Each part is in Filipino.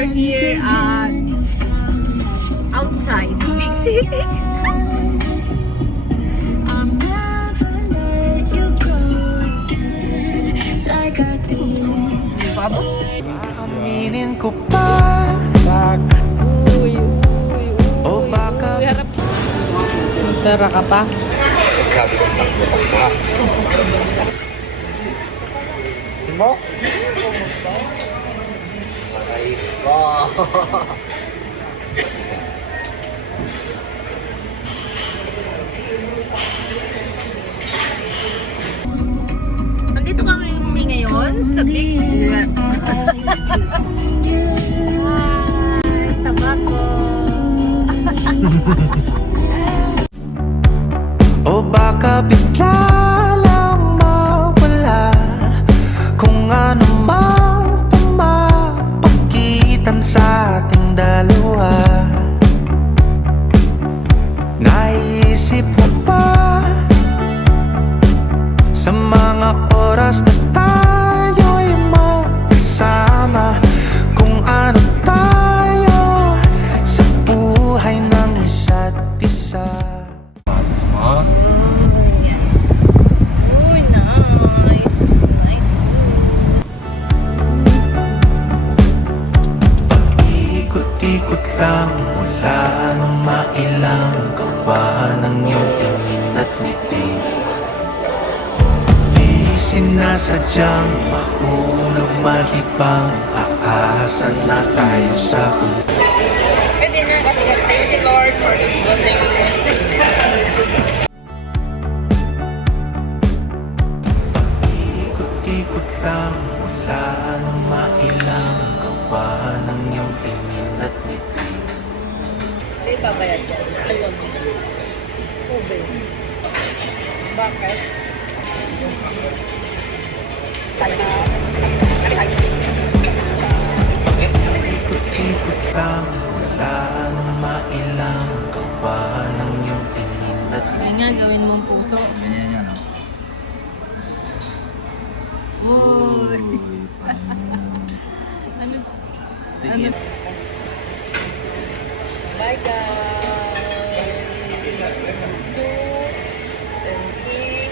are here at outside Big City. Aminin ko pa. Uy, O baka harap. Tara ka pa. Sabi ko takbo ha. Mo? Wow. Nandito kami ngayon sa Big Hi, tabako. o baka bigla lang mawala kung ano mang pumapagitan sa ating dalawa. Naisip mo ba sa mga oras na tayo'y magkasama kung ano tayo sa buhay ng isa't isa? Uy, nice. Nice. Paikot-ikot lang mula nung mailang gawa ng iyong tingin at ngiti. Di sinasadyang mahulog mahibang, aasa na tayo sa huli. Pwede na kasi thank you Lord for this blessing. Ikot-ikot lang mula nung mailang gawa ng iyong tingin at ngiti. Hindi babayad yan. Alam mo. Ube. Bakit? Ikot-ikot lang mula nung mailang gawa ng iyong tingin at Hindi nga, gawin mong puso. Ganyan yan, no? Uy. Ano? Ano? Bye guys. 2 and 3,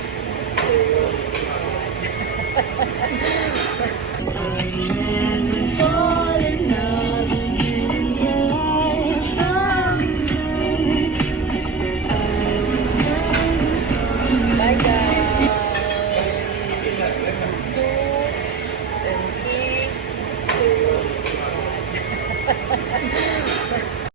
2.